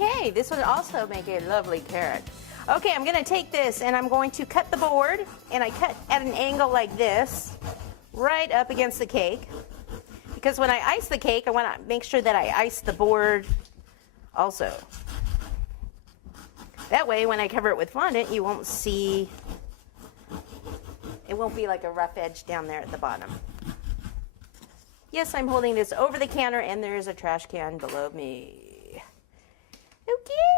Okay, this would also make a lovely carrot. Okay, I'm gonna take this and I'm going to cut the board, and I cut at an angle like this, right up against the cake. Because when I ice the cake, I wanna make sure that I ice the board also. That way, when I cover it with fondant, you won't see, it won't be like a rough edge down there at the bottom. Yes, I'm holding this over the counter, and there's a trash can below me.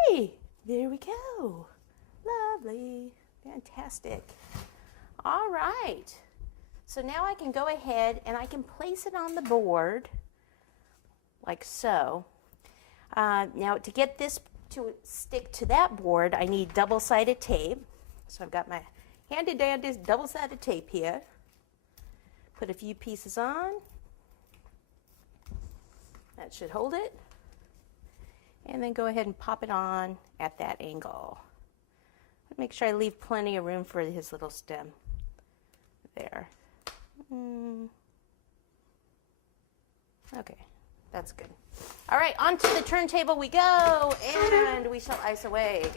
Okay, there we go. Lovely, fantastic. All right, so now I can go ahead and I can place it on the board like so. Now to get this to stick to that board, I need double-sided tape. So I've got my handy-dandy double-sided tape here. Put a few pieces on. That should hold it. And then go ahead and pop it on at that angle. Make sure I leave plenty of room for his little stem. There. Okay, that's good. All right, onto the turntable we go, and we shall ice away.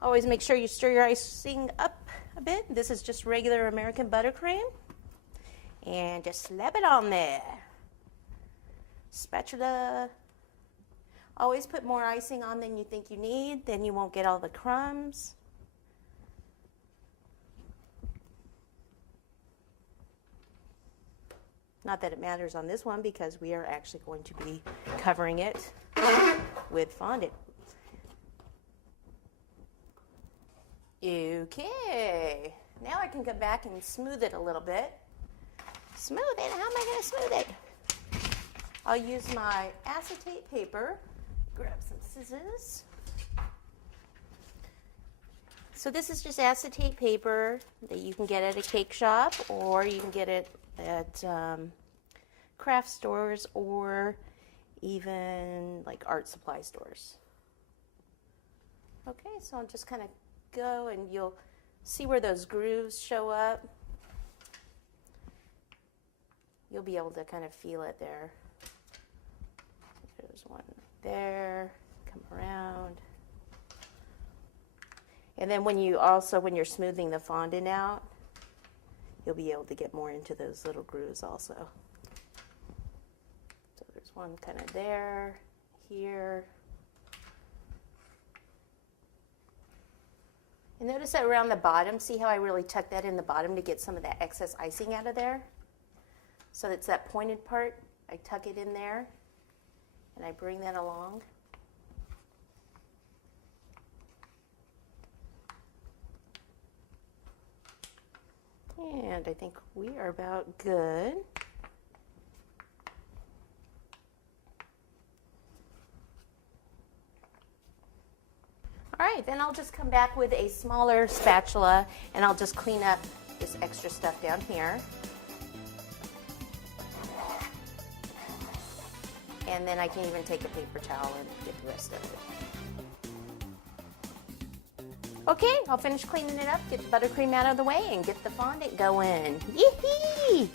Always make sure you stir your icing up a bit. This is just regular American buttercream. And just slap it on there. Spatula. Always put more icing on than you think you need, then you won't get all the crumbs. Not that it matters on this one, because we are actually going to be covering it with fondant. Okay, now I can go back and smooth it a little bit. Smooth it, how am I going to smooth it? I'll use my acetate paper. Grab some scissors. So this is just acetate paper that you can get at a cake shop, or you can get it at craft stores, or even like art supply stores. Okay, so I'll just kind of go, and you'll see where those grooves show up. You'll be able to kind of feel it there. There's one there, come around. And then when you're smoothing the fondant out, you'll be able to get more into those little grooves also. So there's one kind of there, here. And notice that around the bottom, see how I really tuck that in the bottom to get some of that excess icing out of there? So it's that pointed part, I tuck it in there, and I bring that along. And I think we are about good. All right, then I'll just come back with a smaller spatula, and I'll just clean up this extra stuff down here. And then I can even take a paper towel and get the rest of it. Okay, I'll finish cleaning it up, get the buttercream out of the way, and get the fondant going. Yee-hee!